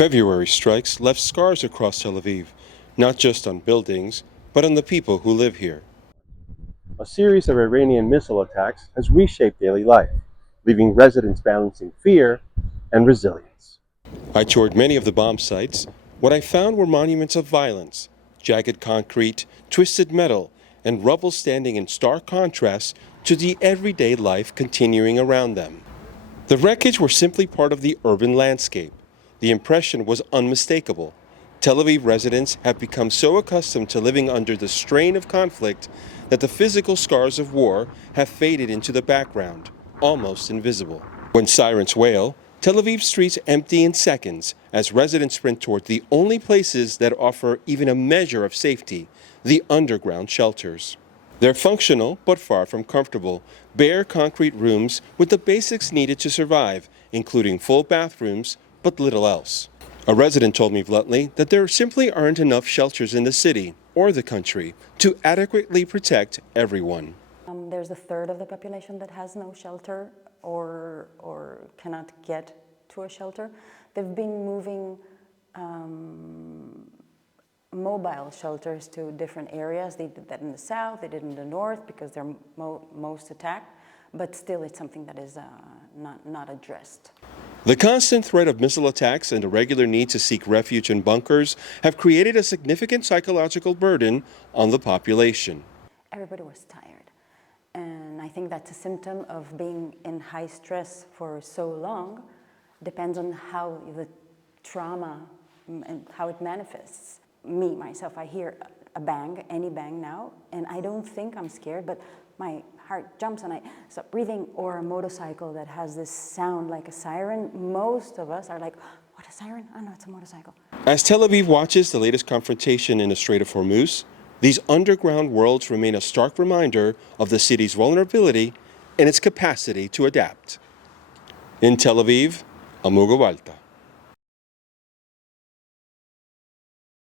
February strikes left scars across Tel Aviv, not just on buildings, but on the people who live here. A series of Iranian missile attacks has reshaped daily life, leaving residents balancing fear and resilience. I toured many of the bomb sites. What I found were monuments of violence, jagged concrete, twisted metal, and rubble standing in stark contrast to the everyday life continuing around them. The wreckage were simply part of the urban landscape. The impression was unmistakable. Tel Aviv residents have become so accustomed to living under the strain of conflict that the physical scars of war have faded into the background, almost invisible. When sirens wail, Tel Aviv streets empty in seconds as residents sprint toward the only places that offer even a measure of safety, the underground shelters. They're functional, but far from comfortable, bare concrete rooms with the basics needed to survive, including full bathrooms, but little else. A resident told me bluntly that there simply aren't enough shelters in the city or the country to adequately protect everyone. There's a third of the population that has no shelter or cannot get to a shelter. They've been moving mobile shelters to different areas. They did that in the south, they did in the north because they're most attacked, but still it's something that is not addressed. The constant threat of missile attacks and the regular need to seek refuge in bunkers have created a significant psychological burden on the population. Everybody was tired, and I think that's a symptom of being in high stress for so long. Depends on how the trauma and how it manifests. Me, myself, I hear a bang, any bang now, and I don't think I'm scared, but my heart jumps and I stop breathing. Or a motorcycle that has this sound like a siren. Most of us are like, what, a siren? Oh no, it's a motorcycle. As Tel Aviv watches the latest confrontation in the Strait of Hormuz, these underground worlds remain a stark reminder of the city's vulnerability and its capacity to adapt. In Tel Aviv, Amugo Balta.